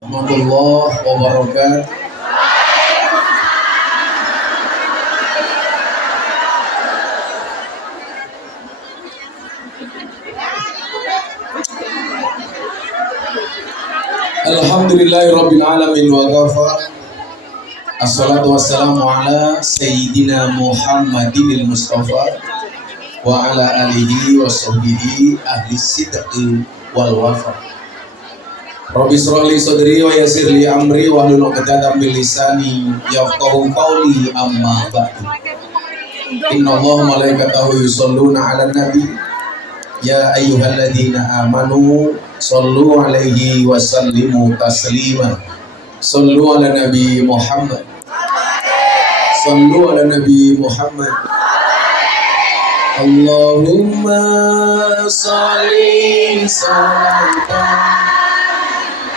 Warahmatullahi wabarakatuh. Alhamdulillahirabbil alamin wa ghafar. Assalatu wassalamu ala sayyidina Muhammadinil Mustafa wa ala alihi wa sahbihi ahli sidqi wal wafa. Rabbi shrah li sadri wa yassir li amri wa hlul 'uqdatam min lisani yafqahu qawli, amma ba'du. Innallaha malaikatahu yusholluna 'alan nabi ya ayyuhalladzina amanu shollu 'alaihi wa sallimu taslima. Shollu 'ala nabi Muhammad. Shollu 'ala nabi Muhammad. Allahumma sholli salatan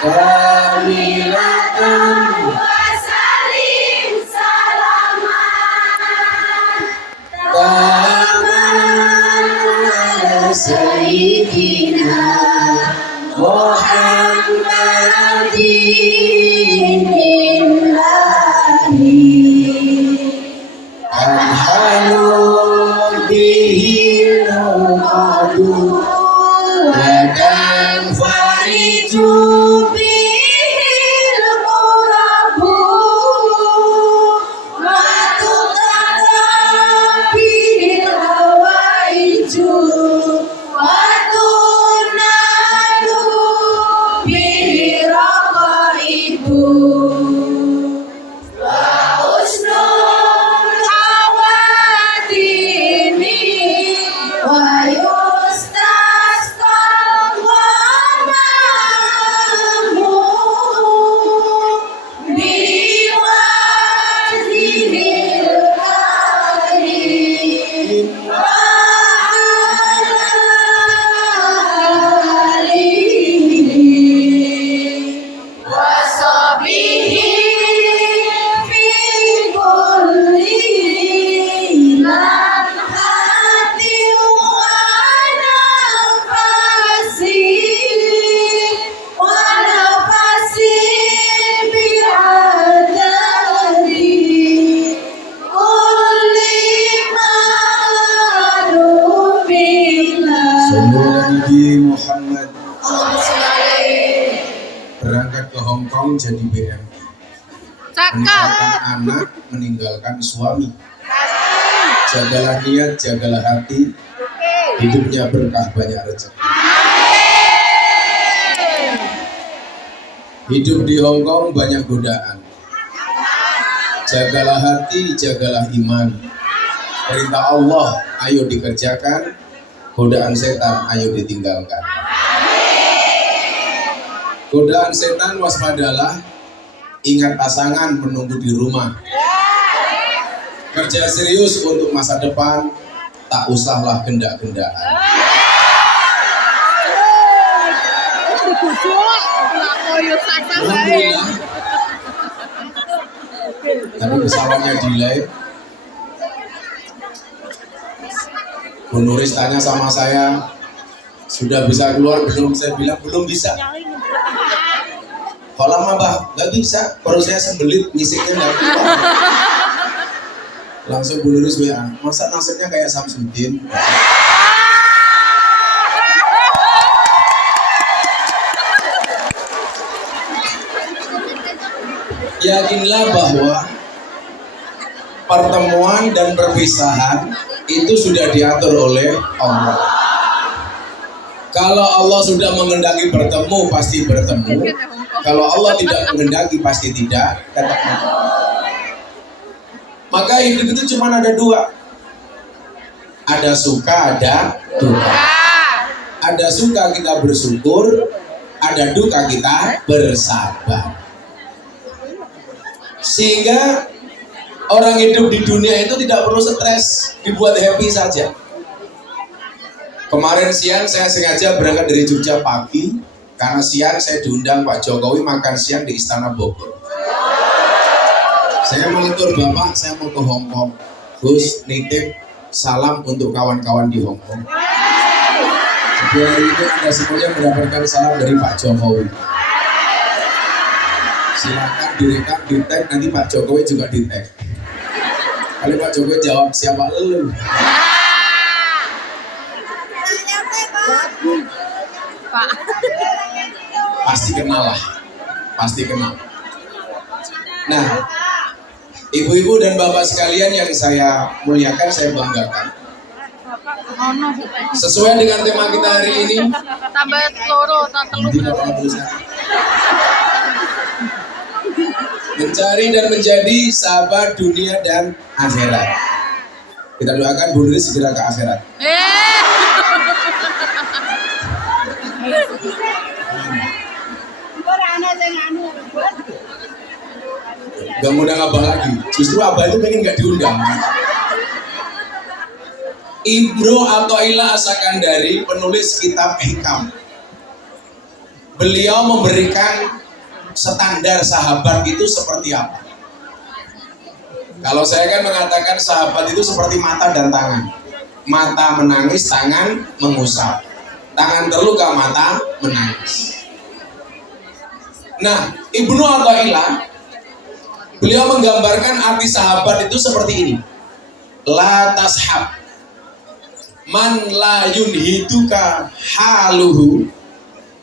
kamilatan Wasalim salaman taman ala sayyidina Muhammadin illahi anhalu bihi al-qadu wa tanfariju bihil qurabu wa tuqada bihil hawaiju wa tunadu bihi raqaibu wa husnul awatimi wa yustasqa ghamamu biwajhil karim wa alihi wa sahbihi fi kulli lamhati wa nafasi bi'adadi kulli ma'rufillah. Sallu ala nabi Muhammad. Berangkat ke Hong Kong jadi BM, meninggalkan anak, meninggalkan suami. Jagalah niat, jagalah hati, hidupnya berkah, banyak rezeki. Hidup di Hong Kong banyak godaan. Jagalah hati, jagalah iman. Perintah Allah ayo dikerjakan, godaan setan ayo ditinggalkan. Godaan setan waspadalah, ingat pasangan menunggu di rumah. Kerja serius untuk masa depan, tak usahlah gendak-gendaan. Alhamdulillah, tapi pesawatnya delay. Bu Nuris tanya sama saya, sudah bisa keluar belum? Saya bilang belum bisa. Kok lama bah? Gak bisa, perut saya sembelit, ngisiknya gak keluar. Langsung Bu Nuris WA, masa nasibnya kayak Samsudin? Yakinlah bahwa pertemuan dan perpisahan itu sudah diatur oleh Allah. Kalau Allah sudah menghendaki bertemu, pasti bertemu. Kalau Allah tidak menghendaki, pasti tidak, tetap bertemu. Maka hidup itu cuma ada dua. Ada suka, ada duka. Ada suka kita bersyukur, ada duka kita bersabar. Sehingga orang hidup di dunia itu tidak perlu stres, dibuat happy saja. Kemarin siang saya sengaja berangkat dari Jogja pagi, karena siang saya diundang Pak Jokowi makan siang di Istana Bogor. Saya mengatur Bapak, saya mau ke Hong Kong. Gus, nitip salam untuk kawan-kawan di Hong Kong. Jadi hari ini Anda semuanya mendapatkan salam dari Pak Jokowi. Silakan direkam, di tag, nanti Pak Jokowi juga di tag. Kalau Pak Jokowi jawab siapa lu? Pak. Pasti kenal lah, pasti kenal. Nah, ibu-ibu dan bapak sekalian yang saya muliakan, saya banggakan. Sesuai dengan tema kita hari ini, Tambah loro, telu. Mencari dan menjadi sahabat dunia dan akhirat. Kita doakan Bu Nuri segera ke akhirat. Gak ngundang abah lagi. Justru abah itu pengen gak diundang. Ibnu Athaillah As-Sakandari, penulis kitab Hikam. Beliau memberikan standar sahabat itu seperti apa. Kalau saya kan mengatakan sahabat itu seperti mata dan tangan. Mata menangis, tangan mengusap. Tangan terluka, mata menangis. Nah, Ibnu Athaillah, beliau menggambarkan arti sahabat itu seperti ini. La tashab man la yunhiduka haluhu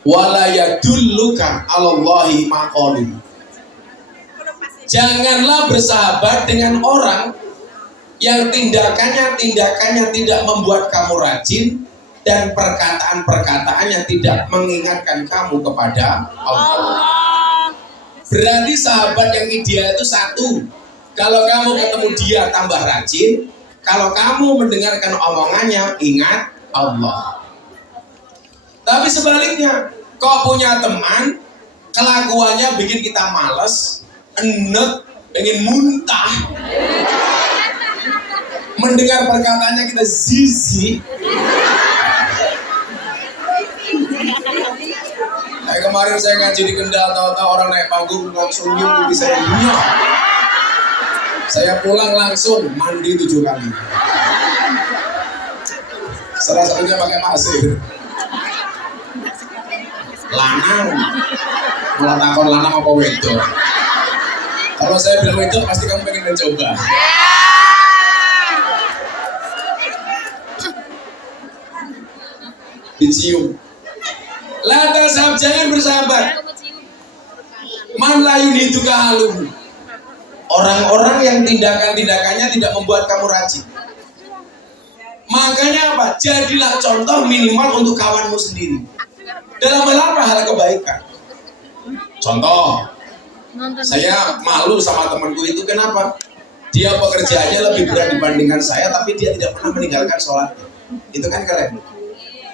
wala yadulluka alallahi maqaluhu. Janganlah bersahabat dengan orang yang tindakannya tidak membuat kamu rajin dan perkataan-perkataannya tidak mengingatkan kamu kepada Allah. Berarti sahabat yang ideal itu satu. Kalau kamu ketemu dia tambah rajin, kalau kamu mendengarkan omongannya ingat Allah. Tapi sebaliknya, kok punya teman kelakuannya bikin kita males, enek, ingin muntah, mendengar perkataannya kita zizi. Kayak kemarin saya ngaji di Kendal, tahu-tahu orang naik panggung langsung nyium pipi saya. Saya pulang langsung mandi 7 kali. Salah satunya pakai pasir. Lanang, malah takon lanang apa wedok. Kalau saya bilang wedok pasti kamu pengen mencoba. Dicium. Lantas jangan bersahabat. Man layun itu haluhu. Orang-orang yang tindakan-tindakannya tidak membuat kamu rajin. Makanya apa? Jadilah contoh minimal untuk kawanmu sendiri. Dalam hal apa? Hal kebaikan. Contoh, saya malu sama temanku itu. Kenapa? Dia pekerjaannya lebih berat dibandingkan saya, tapi dia tidak pernah meninggalkan sholat. Itu kan keren.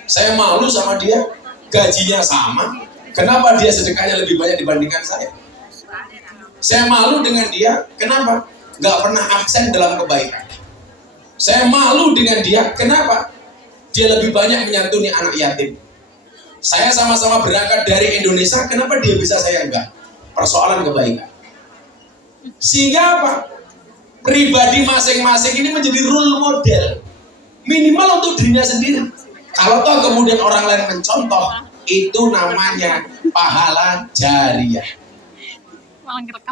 Saya malu sama dia, gajinya sama. Kenapa dia sedekahnya lebih banyak dibandingkan saya? Saya malu dengan dia, kenapa? Gak pernah absen dalam kebaikan. Saya malu dengan dia, kenapa? Dia lebih banyak menyantuni anak yatim. Saya sama-sama berangkat dari Indonesia, kenapa dia bisa saya enggak? Persoalan kebaikan. Sehingga apa? Pribadi masing-masing ini menjadi role model. Minimal untuk dirinya sendiri. Kalau toh kemudian orang lain mencontoh, itu namanya pahala jariah.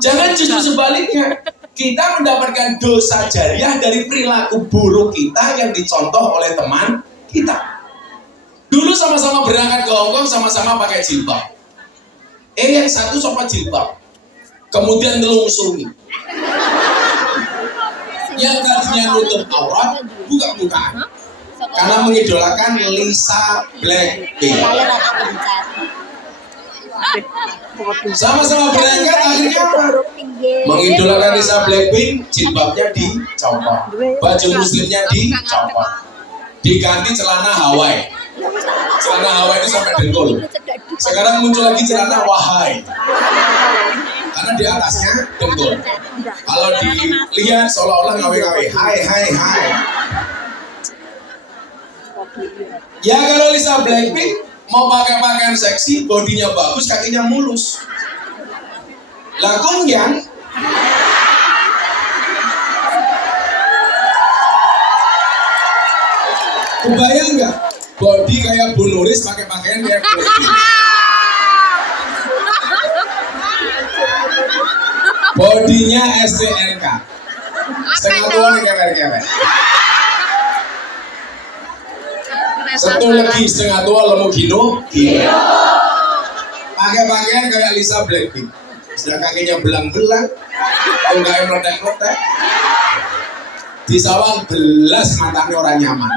Jangan justru sebaliknya, kita mendapatkan dosa jariah dari perilaku buruk kita yang dicontoh oleh teman kita. Dulu sama-sama berangkat ke Hongkong, sama-sama pakai jilbab. Yang satu copot jilbab, kemudian nelungsungi. Yang tadinya nutup aurat, buka-bukaan. Karena mengidolakan Lisa Blackpink. Sama-sama berangkat, akhirnya apa? Mengidolakan Lisa Blackpink, jilbabnya dicopot, baju muslimnya dicopot, diganti celana Hawaii. Celana Hawaii itu sampai dengkul. Sekarang muncul lagi celana Wahai, karena di atasnya dengkul. Kalau dilihat seolah-olah ngawe-ngawe, hai. Ya kalau Lisa Blackpink mau pakai pakaian seksi, bodinya bagus, kakinya mulus. Lah Kongyan kebayang nggak? Body kayak Bu Nuris pakai pakaian kayak Blackpink. Bodinya STNK. Setengah tua nih kewer-kewer. Satu lagi setengah tua lemu gino. Pakai pakaian kayak Lisa Blackpink. Sudah kakinya belang-belang, enggaknya meletek-meletek. Di sawang belas matanya orang nyaman.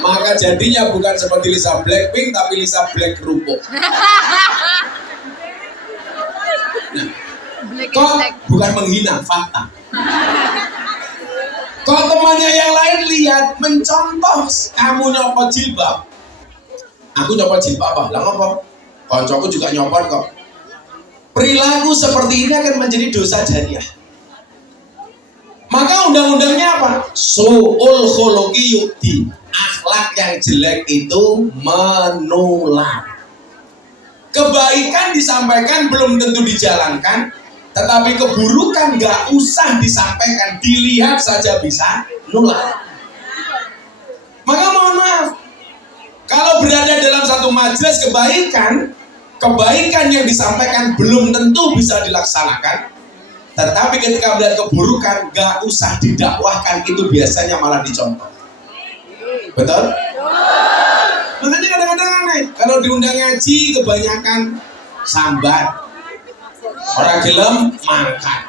Maka jadinya bukan seperti Lisa Blackpink, tapi Lisa Black kerupuk. Nah, kok bukan menghina, fakta. Kok temannya yang lain lihat, mencontoh, kamu nyopot jilbab, aku nyopot jilbab apa? Lah apa? Koncoku juga nyopot kok. Perilaku seperti ini akan menjadi dosa jariah. Maka undang-undangnya apa? Su'ul khuluqi yu'ti. Akhlak yang jelek itu menular. Kebaikan disampaikan belum tentu dijalankan, tetapi keburukan gak usah disampaikan, dilihat saja bisa nular. Maka mohon maaf, kalau berada dalam satu majelis kebaikan yang disampaikan belum tentu bisa dilaksanakan, tetapi ketika melihat keburukan gak usah didakwahkan, itu biasanya malah dicontoh. Betul? Makanya kadang-kadang aneh, kalau diundang ngaji kebanyakan sambat, orang gelem makan,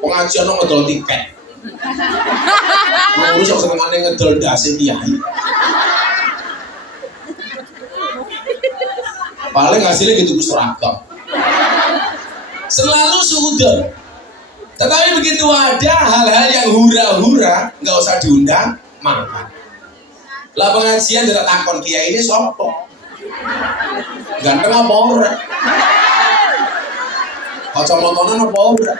pengajian ngedol tiket, ngurus sok seneng aneh ngedol dasi kiai. Paling hasilnya gitu seragam, selalu suudon. Tetapi begitu ada hal-hal yang hura-hura, nggak usah diundang makan. Lah pengajian tidak takon kiai ini sopo, ganteng apa ora, kacamatane apa ora.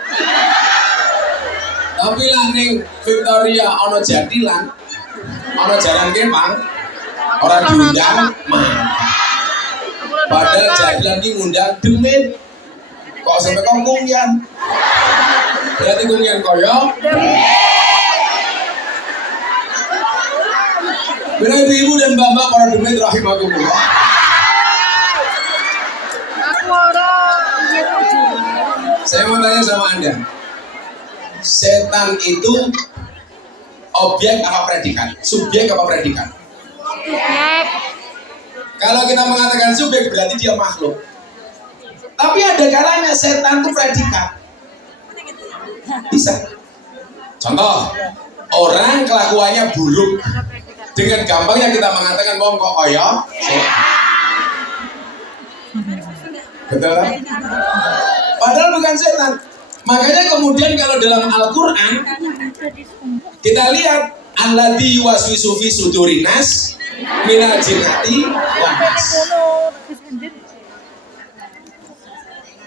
Tapi lah ning Victoria ono jadilan, ono jalan kempang, orang diundang makan. Padahal jadilan ini ngundang demit, kok sampai kok kungyan. Berarti kungyan koyo Benar ibu dan bapak para demit rahimakumullah. Saya mau tanya sama Anda, setan itu objek apa predikat? Subjek apa predikat? Kalau kita mengatakan subjek berarti dia makhluk. Tapi ada kalanya setan itu predikat. Bisa. Contoh, orang kelakuannya buruk. Dengan gampangnya kita mengatakan wong kok kaya setan. Betul kan? Padahal bukan setan. Makanya kemudian kalau dalam Al-Quran kita lihat alladzi yuwaswisu fi sudurinas minal jinnati wan nas,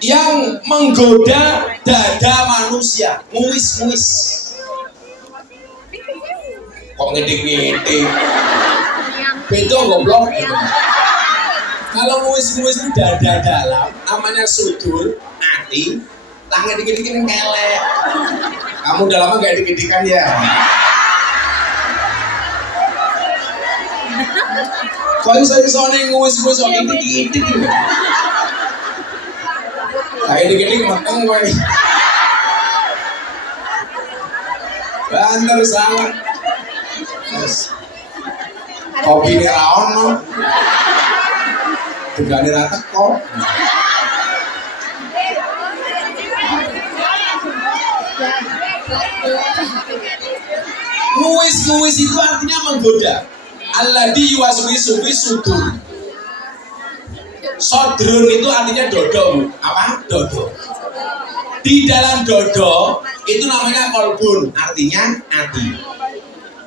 yang menggoda dada manusia, nguis-nguis. Kok ngeding-ngeding beto goblok gitu. Kalau nguis-nguis itu dada dalam, namanya sudur, hati. Tangan dikit-dikit kelek. Kamu udah lama gak dikit-dikan ya? Kok iso nguis-nguis kok dikit-dikit gitu. Kayak dikit-dikit meteng gue nih. Banter salah. Kopi ini raon no, juga ini rata kok. Nguis-nguis itu artinya menggoda. Alladzi yuwaswisu fi sudur. Sodrun itu artinya dodo. Apa? Dodo. Di dalam dodo itu namanya kolbun, artinya hati.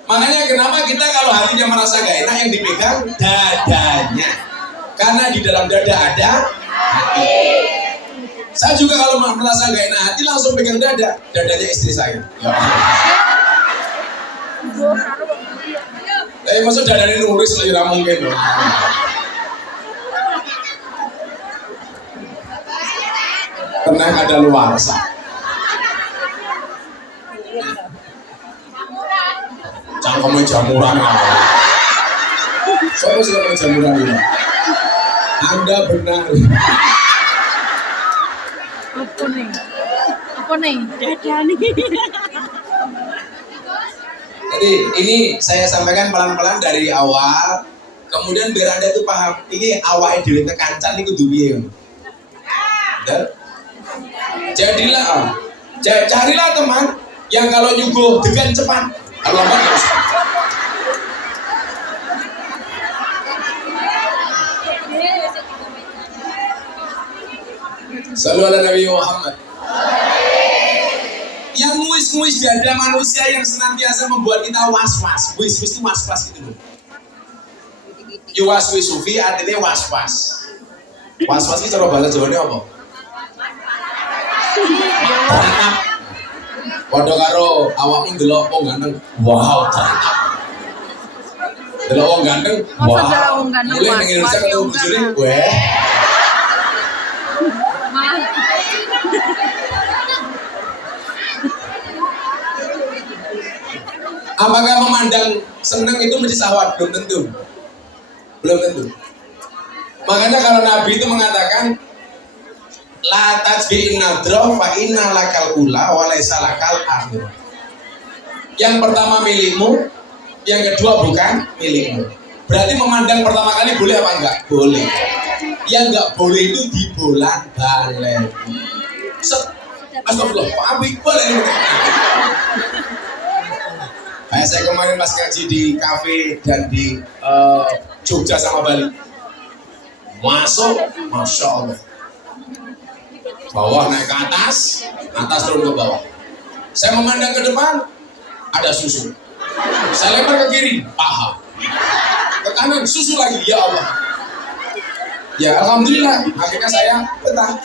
Makanya kenapa kita kalau hatinya merasa gak enak yang dipegang dadanya, karena di dalam dada ada hati. Saya juga kalau merasa gak enak hati langsung pegang dadanya istri saya. Ya maksud dadanya nuris lah mungkin. Tenang ada luarsa. Cangkemnya jamuran apa? Siapa sih yang jamuran ini? Anda benar. Apa nih? Jadi ini saya sampaikan pelan-pelan dari awal, kemudian biar Anda tuh paham, ini awalnya dhewe kekancan niku kudu piye. Jadilah, carilah teman yang kalau nyuguh dengan cepat, kalau lambat nggak usah. Sallu ala Nabi Muhammad. Yang nguis-nguis dada manusia yang senantiasa membuat kita was-was. Wis itu was-was gitu loh. Yuwaswi sufi artinya was-was. Was-was ini cara bahasa Jawane apa? Teratap. Padha karo awakmu ndelok wong ganteng. Wow, teratap. Ndelok wong ganteng. Masa ndelok Wow. wong ganteng, Mulai Mas? ning Indonesia Pasti ketemu wong bojone, ganteng. weh. Apakah memandang senang itu mesti syahwat? Belum tentu. Belum tentu. Makanya kalau Nabi itu mengatakan la tajbi'in nadra fa inna lakal ula wa laisa lakal akhir. Yang pertama milikmu, yang kedua bukan milikmu. Berarti memandang pertama kali boleh apa enggak? Boleh. Yang enggak boleh itu dibolak-balik. Astagfirullah, Pak Abi, boleh ini. Kayak saya kemarin pas ngaji di kafe dan di Jogja sama Bali. Masuk, Masya Allah. Bawah naik ke atas turun ke bawah. Saya memandang ke depan, ada susu. Saya lempar ke kiri, paha. Ke kanan, susu lagi, ya Allah. Ya Alhamdulillah, akhirnya saya betah.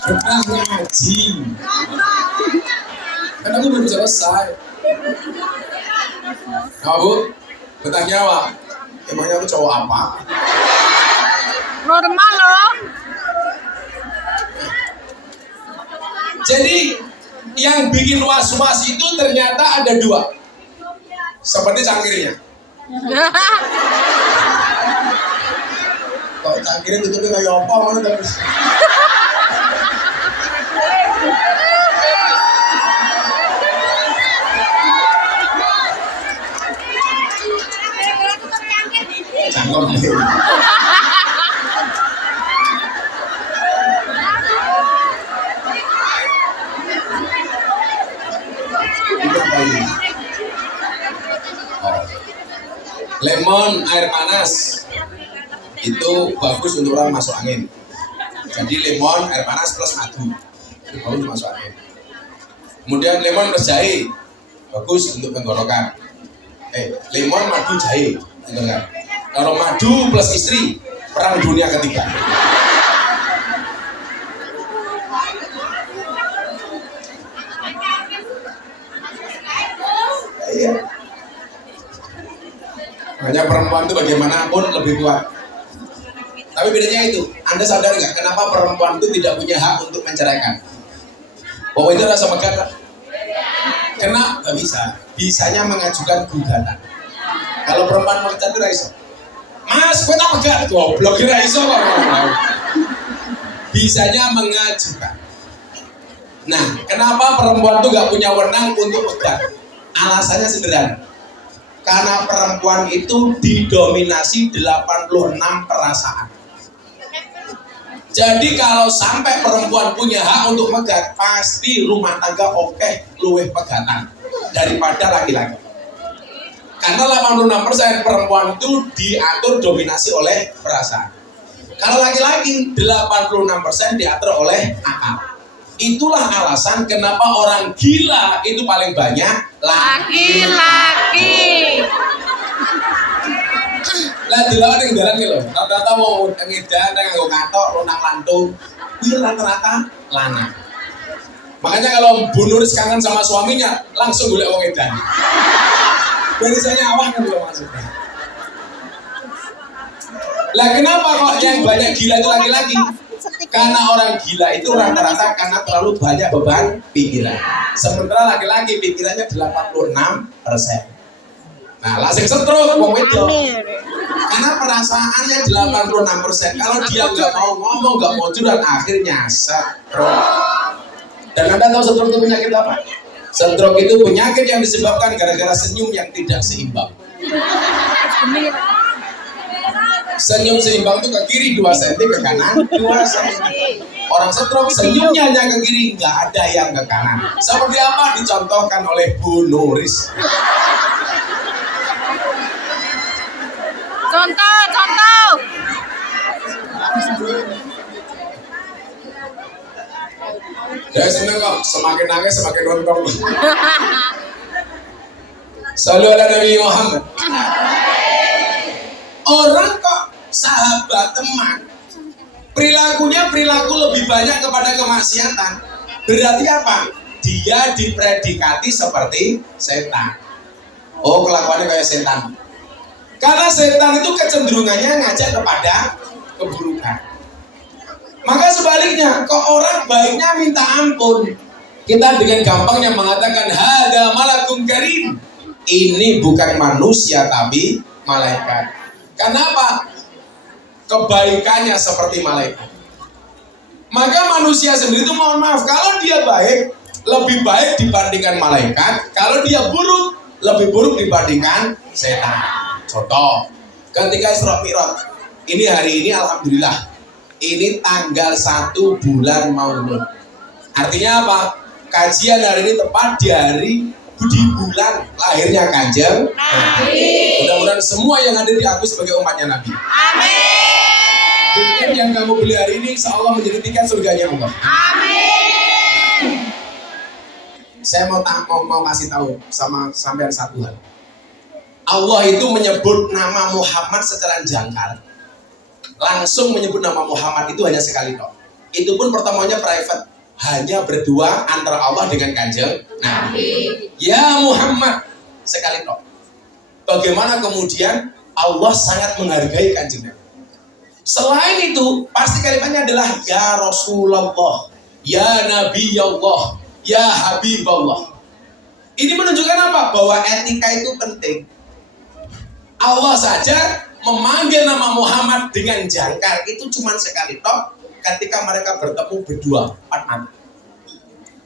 Betah ngaji. Kan aku belum selesai. Nah, Bu, betahnya apa? Emangnya aku cowok apa? Normal loh. Jadi yang bikin was-was itu ternyata ada dua. Seperti cangkirnya. Kok cangkirnya tutupnya kayak apa? Mana tapi? Cangkem. Lemon air panas itu bagus untuk orang masuk angin. Jadi lemon air panas plus madu itu bagus masuk angin. Kemudian lemon plus jahe bagus untuk tenggorokan. Lemon madu jahe tenggorokan. Kalau madu plus istri perang dunia ketiga. Iya. Hanya perempuan itu bagaimanapun lebih kuat. Tapi bedanya itu, Anda sadar nggak kenapa perempuan itu tidak punya hak untuk menceraikan? Bahwa itu rasa megah kan? Karena nggak bisa, bisanya mengajukan gugatan. Kalau perempuan mau mencat itu raiso. Mas, gue tak megah, goblok kira raiso kok. Bisanya mengajukan. Nah, kenapa perempuan itu nggak punya wewenang untuk megah? Alasannya sederhana. Karena perempuan itu didominasi 86 perasaan. Jadi kalau sampai perempuan punya hak untuk megat, pasti rumah tangga luwih pegatan daripada laki-laki. Karena 86% perempuan itu diatur dominasi oleh perasaan. Kalau laki-laki 86% diatur oleh akal. Itulah alasan kenapa orang gila itu paling banyak Laki-laki. Lah delok ning dalan iki lho, rata-rata mau ngedan nganggo katok, lonang lantung, kuwi rata-rata lanang. Makanya kalau Bu Nuris kangen sama suaminya, langsung golek wong edan. Biasanya awak kan belum maksudnya. Lah kenapa kok yang banyak gila itu laki-laki? Karena orang gila itu rata-rata karena terlalu banyak beban pikiran. Sementara laki-laki pikirannya 86%. Nah, lah sing stroke wong wedok. Karena perasaannya 86%. Kalau dia nggak mau ngomong, nggak mau curhat, akhirnya stroke. Dan Anda tahu stroke itu penyakit apa? Stroke itu penyakit yang disebabkan gara-gara senyum yang tidak seimbang. Senyum seimbang itu ke kiri 2 cm, ke kanan 2 cm. Orang stroke senyumnya hanya ke kiri, nggak ada yang ke kanan. Seperti apa dicontohkan oleh Bu Nuris. Contoh. Ya seneng kok, semakin nangis semakin nonton. Sallu ala Nabi Muhammad. Orang kok sahabat teman, perilakunya perilaku lebih banyak kepada kemaksiatan. Berarti apa? Dia dipredikati seperti setan. Oh, kelakuannya kayak setan. Karena setan itu kecenderungannya ngajak kepada keburukan. Maka sebaliknya, kok orang baiknya minta ampun, kita dengan gampangnya mengatakan hada malakum karim. Ini bukan manusia tapi malaikat. Kenapa? Kebaikannya seperti malaikat. Maka manusia sendiri itu mohon maaf, kalau dia baik lebih baik dibandingkan malaikat, kalau dia buruk lebih buruk dibandingkan setan. Contoh, ketika Isra Mi'raj, ini hari ini alhamdulillah, ini tanggal 1 bulan Maulud. Artinya apa? Kajian hari ini tepat di bulan lahirnya Kanjeng Nabi. Mudah-mudahan semua yang hadir diakui sebagai umatnya Nabi. Amin. Tiket yang kamu beli hari ini insya Allah menjadi tiket surganya Allah. Amin. Saya mau kasih tahu sama sampean satu hal. Allah itu menyebut nama Muhammad secara jangkar. Langsung menyebut nama Muhammad itu hanya sekali toh. Itu pun pertemuannya private, hanya berdua antara Allah dengan Kanjeng Nabi. Ya Muhammad, sekali toh. Bagaimana kemudian Allah sangat menghargai Kanjeng Nabi. Selain itu, pasti kalimatnya adalah ya Rasulullah, ya Nabi Allah, ya Habib Allah. Ini menunjukkan apa? Bahwa etika itu penting. Allah saja memanggil nama Muhammad dengan jangkar itu cuma sekali toh ketika mereka bertemu berdua 4 mata.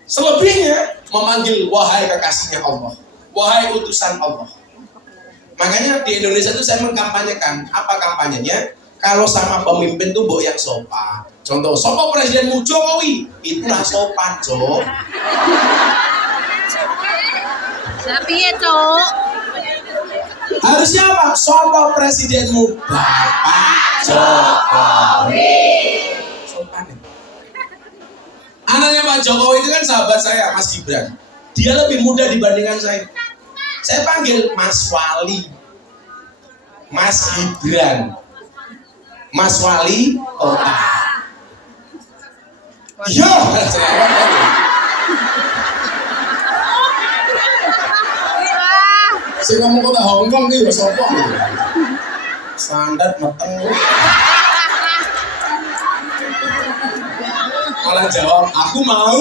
Selebihnya memanggil wahai kekasihnya Allah, wahai utusan Allah. Makanya di Indonesia itu saya mengkampanyekan, apa kampanyenya? Kalau sama pemimpin tuh mbok yang sopan. Contoh, sopo Presidenmu Jokowi, itulah sopan, Cok. Tapi ya, Cok. Harusnya apa? Sopo Presidenmu Bapak Jokowi. Sopan. Anaknya Pak Jokowi itu kan sahabat saya, Mas Gibran. Dia lebih muda dibandingkan saya. Saya panggil Mas Wali, Mas Gibran, Mas Wali Kota. Yo, saya ngomong kota Hongkong nih, sopo nih. Standar meteng. Malah jawab, aku mau.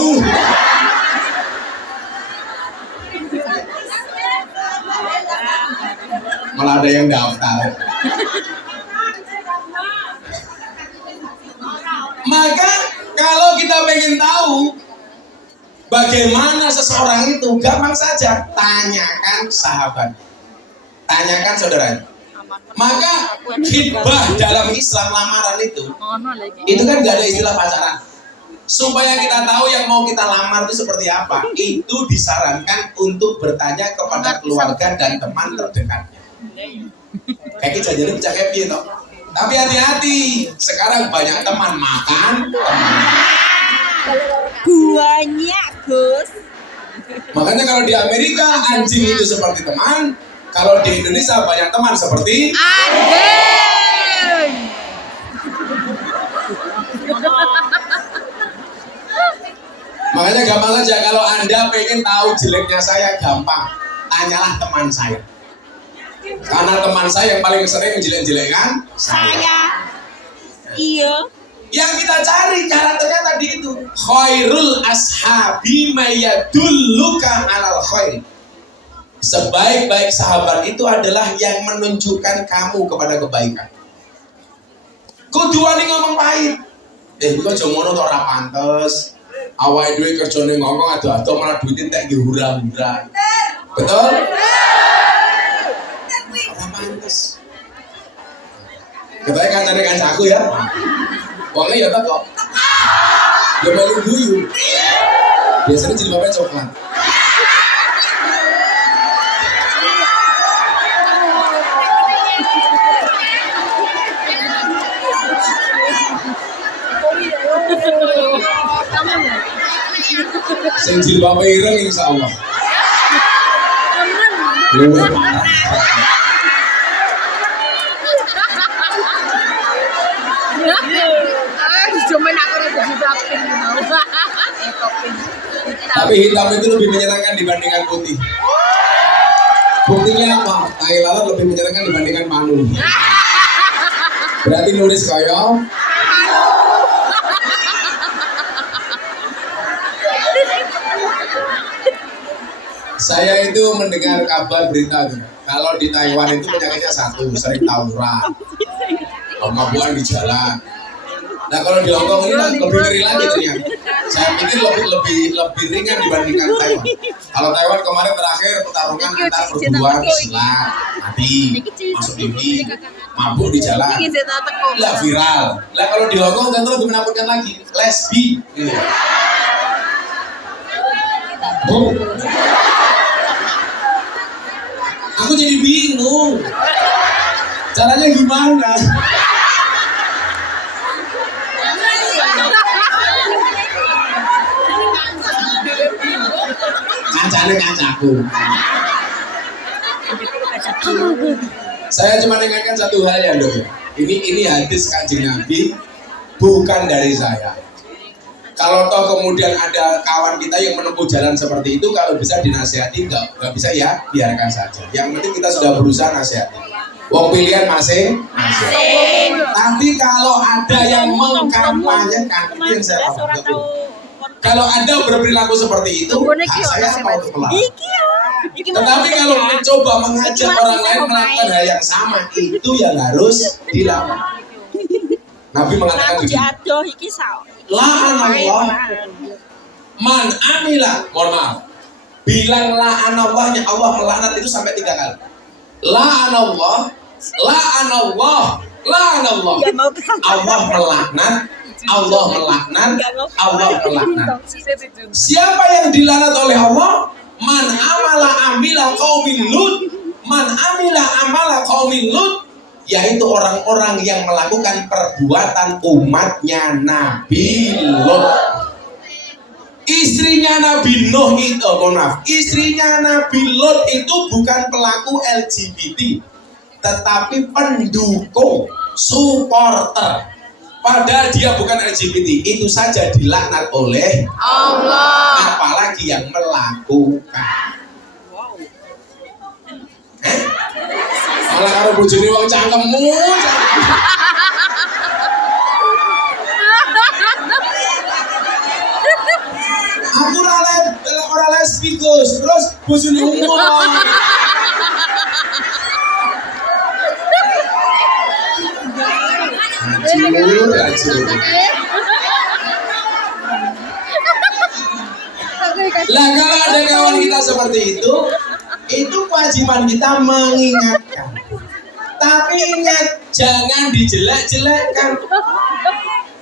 Malah ada yang daftar. Maka kalau kita pengen tahu bagaimana seseorang itu, gampang saja, tanyakan sahabat, tanyakan saudaranya. Maka khidbah dalam Islam lamaran itu kan gak ada istilah pacaran. Supaya kita tahu yang mau kita lamar itu seperti apa, itu disarankan untuk bertanya kepada keluarga dan teman terdekatnya. Kayak kita jadi bisa happy toh. Tapi hati-hati, sekarang banyak teman makan, Banyak, Gus. Makanya kalau di Amerika anjing itu seperti teman, kalau di Indonesia banyak teman seperti anjing. Makanya gampang saja, kalau Anda pengen tahu jeleknya saya, gampang, tanyalah teman saya. Karena teman saya yang paling sering jelek-jelekan saya. Iya. Yang kita cari karakternya tadi itu khairul ashabi mayadulluka alal khair. Sebaik-baik sahabat itu adalah yang menunjukkan kamu kepada kebaikan. Kudu wani ngomong pahit. Iku aja ngono to ora pantes. Awake dhewe kerjane ngomong ado-ado malah duit entek nggih hura-hura. Betul? Ora pantes. Ketake kancane kancaku ya. Wonge ya tak kok. Ya melu guyu. Biasanya jilbabnya coklat. Sing jilbabe ireng insyaallah. Luwih parah. Tapi hitam itu lebih menyenangkan dibandingkan putih. Buktinya apa? Tai lalat lebih menyenangkan dibandingkan manu. Berarti nulis kayak saya itu mendengar kabar berita tuh. Kalau di Taiwan itu penyakitnya satu, sering tawuran, mabuan di jalan. Nah kalau di Hongkong ini lebih ngeri lagi ternyata. Saya pikir lebih ringan dibandingkan Taiwan. Kalau Taiwan kemarin terakhir pertarungan antar perguruan silat, mati, masuk TV, mabuk di jalan, lah viral. Lah kalau di Hongkong tentu lebih menakutkan lagi, lesbi. Aku jadi bingung. Caranya gimana? Kancane kancaku. Saya cuma ingatkan satu hal ya, Dok. Ini hadis Kanjeng Nabi, bukan dari saya. Kalau toh kemudian ada kawan kita yang menempuh jalan seperti itu, kalau bisa dinasihati, nggak bisa ya biarkan saja. Yang penting kita sudah berusaha nasihati. Wong pilihan masing-masing. Tapi kalau ada yang mengkampanyekan, itu yang saya tahu. Kalau Anda berperilaku seperti itu, saya mau untuk melarang. Tetapi kalau mencoba mengajak orang lain melakukan hal yang sama, itu yang harus dilakukan. Nabi mengatakan begini, la'anallah man amila, mohon maaf, bilang la'anallahnya, Allah melaknat itu sampai 3 kali. La'anallah, la'anallah, la'anallah. Allah melaknat, Allah melaknat, Allah melaknat. Siapa yang dilaknat oleh Allah? Man amala amila qaumin Lut, man amila amala qaumin Lut, yaitu orang-orang yang melakukan perbuatan umatnya Nabi Lot. Istrinya Nabi Nuh itu, mohon maaf, istrinya Nabi Lot itu bukan pelaku LGBT, tetapi pendukung, supporter. Padahal dia bukan LGBT, itu saja dilaknat oleh Allah. Apalagi yang melakukan. Malah karo bojone wong cangkemmu. Aku ora lesbi Gus, terus bojone umum. Lah kalau ada kawan kita seperti itu kewajiban kita mengingatkan. Tapi ingat, jangan dijelek-jelekkan.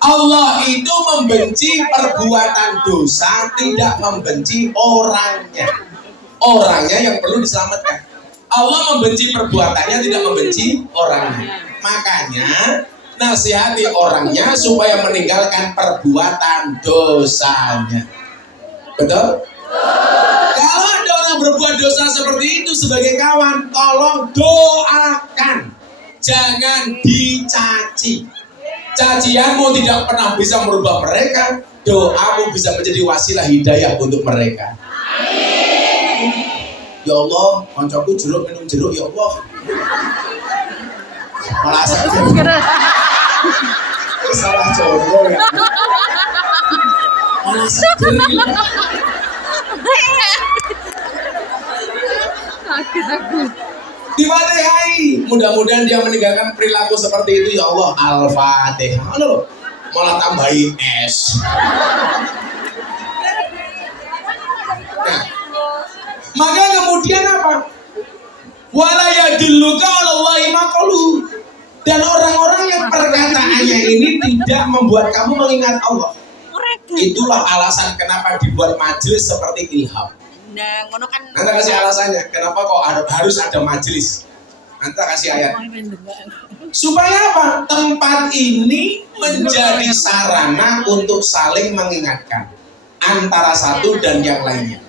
Allah itu membenci perbuatan dosa, tidak membenci orangnya. Orangnya yang perlu diselamatkan. Allah membenci perbuatannya, tidak membenci orangnya. Makanya nasihati orangnya supaya meninggalkan perbuatan dosanya. Betul? Kalau ada orang berbuat dosa seperti itu sebagai kawan, tolong doakan. Jangan dicaci. Cacianmu tidak pernah bisa merubah mereka. Doamu bisa menjadi wasilah hidayah untuk mereka. Ya Allah, koncoku jeruk minum jeruk, ya Allah. Malah salah jodoh ya. Malah seger. Difatihai. Mudah-mudahan dia meninggalkan perilaku seperti itu ya Allah. Al-Fatihah. Loh, malah tambahin es. Nah, maka kemudian apa? Wala yadulluka 'alallahi maqalu. Dan orang-orang yang perkataannya ini tidak membuat kamu mengingat Allah. Itulah alasan kenapa dibuat majelis seperti ilham. Nah, ngono kan. Anda kasih alasannya, kenapa kok harus ada majelis? Anda kasih ayat. Supaya apa? Tempat ini menjadi sarana untuk saling mengingatkan antara satu dan yang lainnya.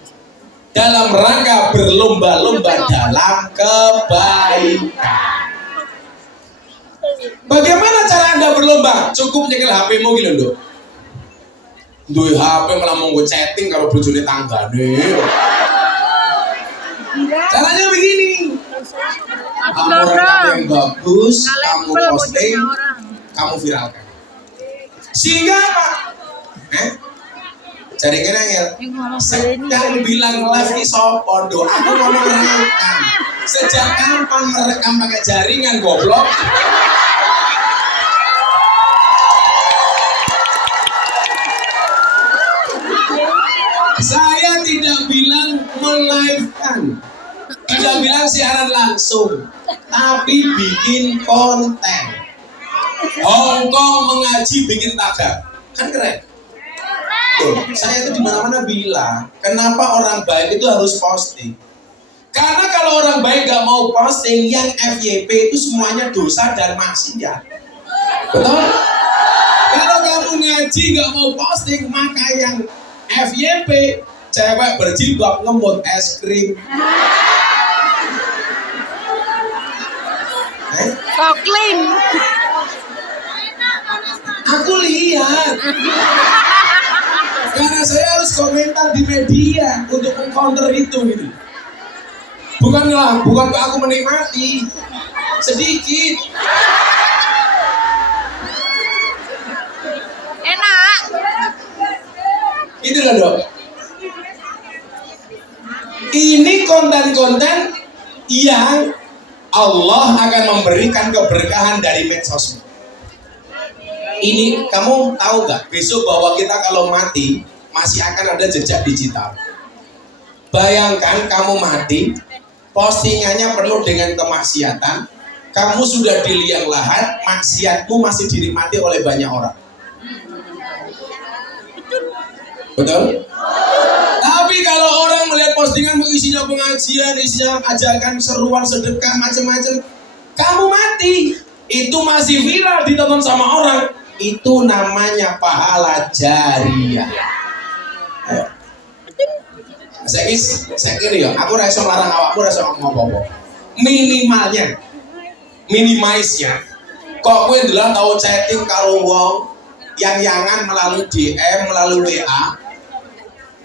Dalam rangka berlomba-lomba dalam kebaikan. Bagaimana cara Anda berlomba? Cukup nyekel HP-mu gitu loh. Duh HP malah mau gue chatting kalau bojone tanggane. Caranya begini. Kamu rekam yang bagus, kamu posting, kamu viralkan. Sehingga apa? Cari kenangnya. Sedang bilang live di sopo do. Aku ngomong rekam. Sejak kapan merekam pakai jaringan goblok? Saya tidak bilang melive-kan, tidak bilang siaran langsung, tapi bikin konten. Hongkong mengaji bikin tagar, kan keren. Tuh, saya itu dimana-mana bilang, kenapa orang baik itu harus posting? Karena kalau orang baik gak mau posting, yang FYP itu semuanya dosa dan maksiat. Betul? Kalau kamu ngaji gak mau posting, maka yang FYP cewek berjilbab ngemut es krim. Koklin. Aku lihat. Karena saya harus komentar di media untuk meng-counter itu gitu. Bukan aku menikmati. Sedikit. Enak. Itu loh dok. Ini konten-konten yang Allah akan memberikan keberkahan dari medsos. Ini kamu tahu nggak? Besok bahwa kita kalau mati masih akan ada jejak digital. Bayangkan kamu mati, postingannya penuh dengan kemaksiatan. Kamu sudah di liang lahat, maksiatmu masih dinikmati oleh banyak orang. Betul? Tapi kalau orang melihat postinganmu isinya pengajian, isinya ajakan, seruan, sedekah, macam-macam, kamu mati, itu masih viral ditonton sama orang, itu namanya pahala jariah. Saya kira ya, aku rasa larang awakmu, rasa ngomong apa-apa. Minimaisnya, kok gue dulu tahu chatting karo wong yang-yangan melalui DM, melalui WA.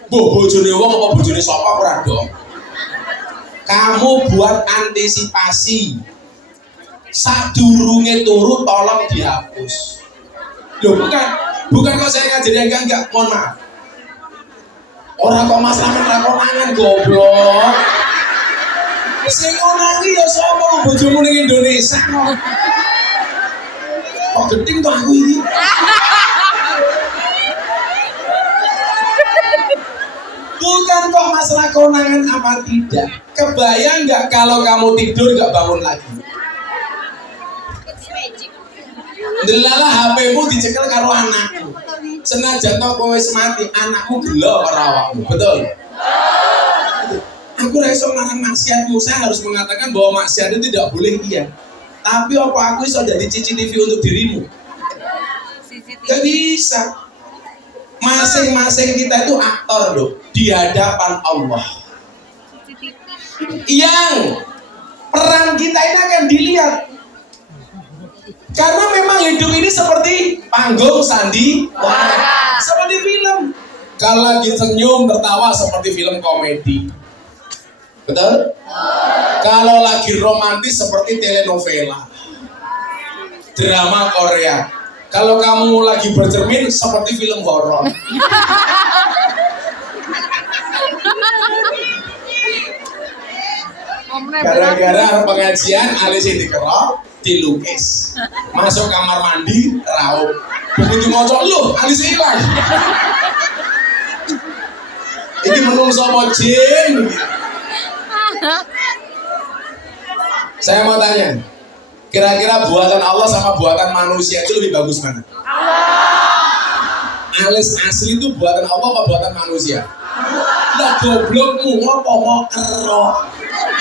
Bojone wong apa bojone sapa ora dong. Kamu buat antisipasi. Sadurunge turu tolong dihapus. Loh bukan kok saya ngajari enggak, mohon maaf. Orang kok masalah lakonangan goblok. Sing ngonangi ya sapa bojomu ning Indonesia kok. Kok genting to aku iki. Bukan kok masalah konangan apa tidak. Kebayang nggak kalau kamu tidur nggak bangun lagi? Delalah HP-mu dicekel karo anakmu. Senajan to kowe wis mati, anakmu gelo karo awakmu. Betul? Aku ra iso ngarang maksiatmu. Saya harus mengatakan bahwa maksiat itu tidak boleh iya. Tapi apa aku iso jadi CCTV untuk dirimu? Gak bisa. Masing-masing kita itu aktor loh di hadapan Allah. Yang peran kita ini akan dilihat. Karena memang hidup ini seperti panggung sandiwara, seperti film. Kalau lagi senyum tertawa seperti film komedi. Betul? Kalau lagi romantis seperti telenovela, drama Korea. Kalau kamu lagi bercermin seperti film horor. Gara-gara pengajian alisnya dikerok, dilukis. Masuk kamar mandi, raup. Begitu ngocok, loh alisnya hilang. Ini menungso apa jin? Saya mau tanya, kira-kira buatan Allah sama buatan manusia itu lebih bagus mana? Alis asli itu buatan Allah apa buatan manusia? Lah goblokmu apa mau kerok?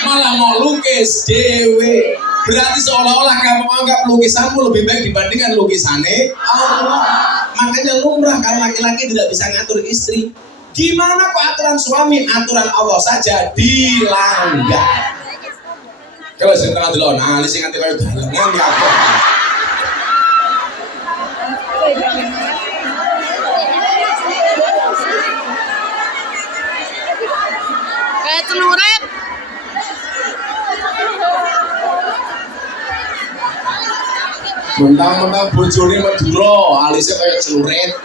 Malah mau lukis dewe. Berarti seolah-olah kamu menganggap lukisanmu lebih baik dibandingkan lukisannya Allah. Makanya lumrah kalau laki-laki tidak bisa ngatur istri. Gimana kok aturan suami, aturan Allah saja dilanggar. Kalau saya tengah dulu, nah ini sih nganti kayak dalengan ya apa? Kayak celurit. Mentang-mentang bojone Madura, alisnya kayak celurit.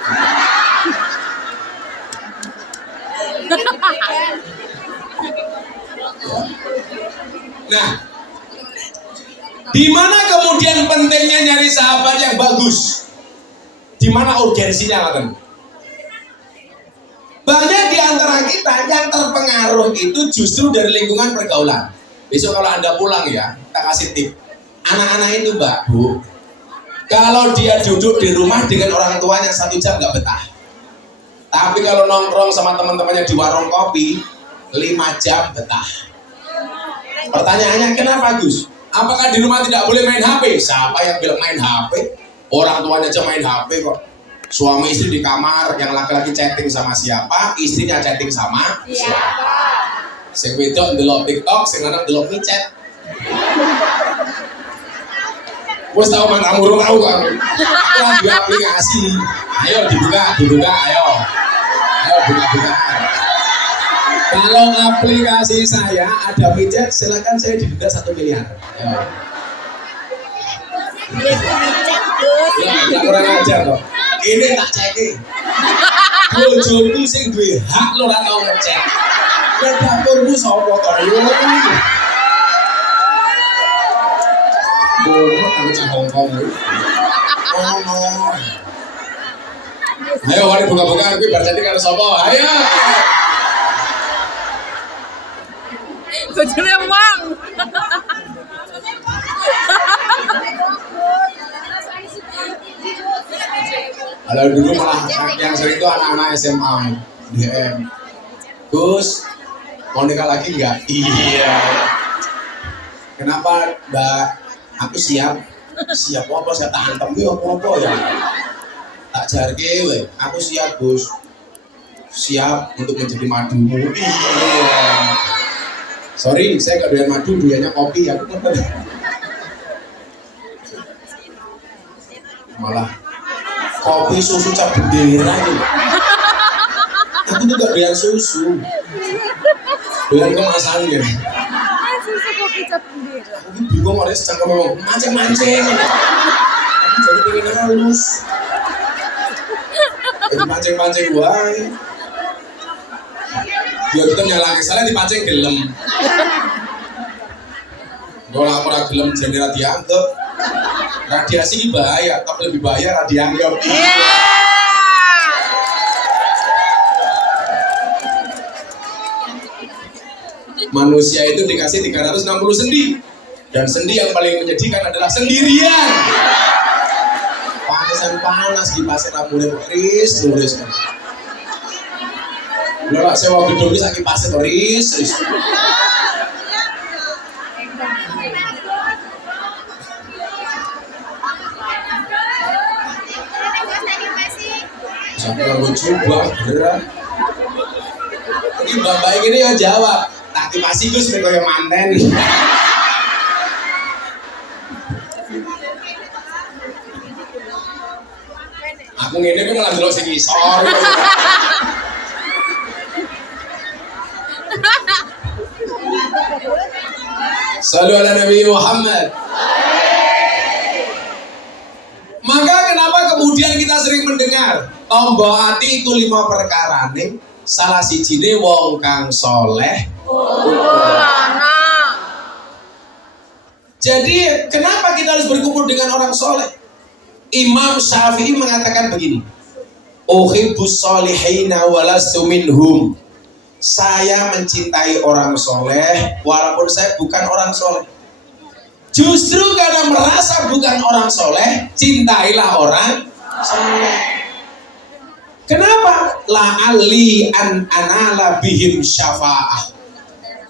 Nah, di mana kemudian pentingnya nyari sahabat yang bagus? Di mana urgensinya, kan? Banyak di antara kita yang terpengaruh itu justru dari lingkungan pergaulan. Besok kalau Anda pulang ya, kita kasih tip. Anak-anak itu, Mbak, Bu, kalau dia duduk di rumah dengan orang tuanya 1 jam nggak betah. Tapi kalau nongkrong sama teman-temannya di warung kopi 5 jam betah. Pertanyaannya kenapa, Gus? Apakah di rumah tidak boleh main HP? Siapa yang bilang main HP? Orang tuanya aja main HP kok. Suami istri di kamar, yang laki-laki chatting sama siapa, istrinya chatting sama siapa. Sing wedok ndelok TikTok, sing lanang ndelok micet. Wes tau mana murung tahu kan? Lagi aplikasi. Ayo dibuka, ayo. Ayo buka. Kalau aplikasi saya ada micet, silakan saya dibuka 1 miliar. Ayo. Ya, kurang ajar kok. Ini tak cekin. Bojomu sing duwe hak lho ora tau ngecek. Dapurmu sapa to? Bono kang cah Hongkong lho. Oh. Ayo mari buka-buka kuwi bar chatting karo sapa? Ayo. Bojone emang. Kalau dulu malah yang sering itu anak-anak SMA DM, Gus mau nikah lagi nggak? Iya. Kenapa Mbak? Aku siap apa saya tahan temui apa ya? Tak jarke we. Aku siap Gus. Siap untuk menjadi madumu. Iya. Sorry, saya nggak doyan madu, doyannya kopi. Aku kan malah kopi susu cap bendera gitu. Aku tuh gak doyan susu, doyan kemasannya. Susu kopi cap bendera. Aku bingung orangnya secangkem ngomong mancing. Aku jadi pengen halus. Jadi mancing wae. Biar kita nyalakan salah dipancing gelem. Kalau aku ora gelem jadi dianggap. Radiasi ini bahaya, tapi lebih bahaya radianggap. Manusia itu dikasih 360 sendi. Dan sendi yang paling menyedihkan adalah sendirian. Panas kipasin rambutnya ris. Lha sewa gedung iki sak kipasin ris. Sampai gue coba beneran. Ini bapak ini yang jawab. Tak kipasi Gus mereka yang manten. Aku ngene kok malah delok sing isor. Sallu ala Nabi Muhammad. Maka kenapa kemudian kita sering mendengar tombo ati iku 5 perkara ning salah sijine wong kang soleh. Jadi kenapa kita harus berkumpul dengan orang soleh? Imam Syafi'i mengatakan begini, uhibbus solihina walastu minhum. Saya mencintai orang soleh walaupun saya bukan orang soleh. Justru karena merasa bukan orang soleh, cintailah orang soleh. Kenapa? La'alli an anala bihim syafa'ah.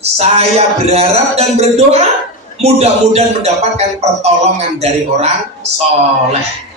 Saya berharap dan berdoa mudah-mudahan mendapatkan pertolongan dari orang soleh.